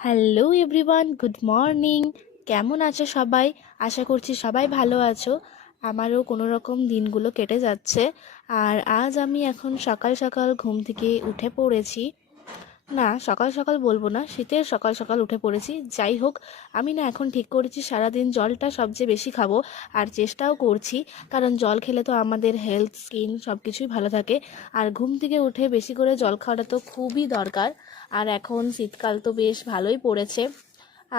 Hello everyone, good morning. কেমন আছো সবাই? আশা করছি সবাই ভালো আছো। আমারও কোনো রকম দিনগুলো কেটে যাচ্ছে। আর আজ আমি এখন সকাল সকাল ঘুম থেকে উঠে পড়েছি। না, সকাল সকাল বলবো না, শীতের সকাল সকাল উঠে পড়েছি। যাই হোক, আমি না এখন ঠিক করেছি সারাদিন জলটা সবচেয়ে বেশি খাবো। আর চেষ্টাও করছি, কারণ জল খেলে তো আমাদের হেলথ, স্কিন সব কিছুই ভালো থাকে। আর ঘুম থেকে উঠে বেশি করে জল খাওয়াটা তো খুবই দরকার। আর এখন শীতকাল তো বেশ ভালোই পড়েছে।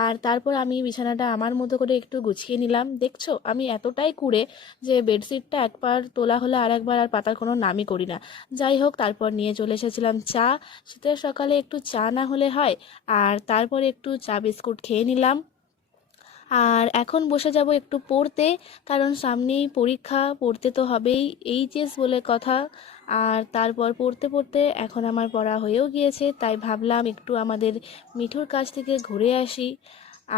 আর তারপর আমি বিছানাটা আমার মতো করে একটু গুছিয়ে নিলাম। দেখছো আমি এতটাই কুঁড়ে যে বেডশিটটা একবার তোলা হলে আর একবার আর পাতার কোনো নামই করি না। যাই হোক, তারপর নিয়ে চলে এসেছিলাম চা। শীতের সকালে একটু চা না হলে হয়। আর তারপর একটু চা বিস্কুট খেয়ে নিলাম। আর এখন বসে যাব একটু পড়তে, কারণ সামনেই পরীক্ষা, পড়তে তো হবেই, এইচএস বলে কথা। আর তারপর পড়তে পড়তে এখন আমার পড়া হয়েও গিয়েছে, তাই ভাবলাম একটু আমাদের মিঠুর কাছ থেকে ঘুরে আসি।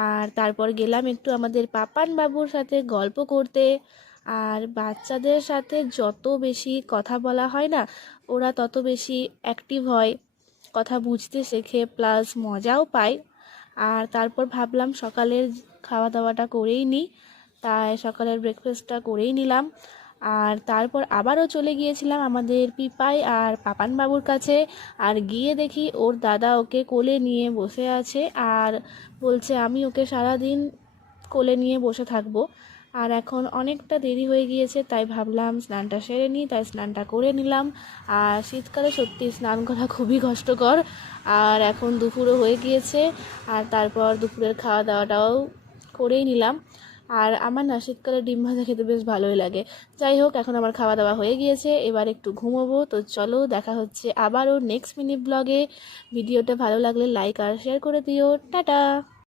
আর তারপর গেলাম একটু আমাদের পাপান বাবুর সাথে গল্প করতে। আর বাচ্চাদের সাথে যত বেশি কথা বলা হয় না, ওরা তত বেশি অ্যাক্টিভ হয়, কথা বুঝতে শেখে, প্লাস মজাও পায়। আর তারপর ভাবলাম সকালের খাওয়া দাওয়াটা করেই নিই, তাই সকালের ব্রেকফাস্টটা করেই নিলাম। আর তারপর আবারও চলে গিয়েছিলাম আমাদের পিপাই আর পাপান বাবুর কাছে। আর গিয়ে দেখি ওর দাদা ওকে কোলে নিয়ে বসে আছে, আর বলছে আমি ওকে সারাদিন কোলে নিয়ে বসে থাকবো। আর এখন অনেকটা দেরি হয়ে গিয়েছে, তাই ভাবলাম স্নানটা সেরে নিই, তাই স্নানটা করে নিলাম। আর শীতকালে সত্যি স্নান করা খুবই কষ্টকর। আর এখন দুপুরও হয়ে গিয়েছে, আর তারপর দুপুরের খাওয়া দাওয়াটাও করেই নিলাম। আর আমার না শীতকালে ডিম ভাজা খেতে বেশ ভালোই লাগে। যাই হোক, এখন আমার খাওয়া দাওয়া হয়ে গিয়েছে, এবার একটু ঘুমোবো। তো চলো, দেখা হচ্ছে আবারও নেক্সট মিনি ব্লগে। ভিডিওটা ভালো লাগলে লাইক আর শেয়ার করে দিও। টাটা।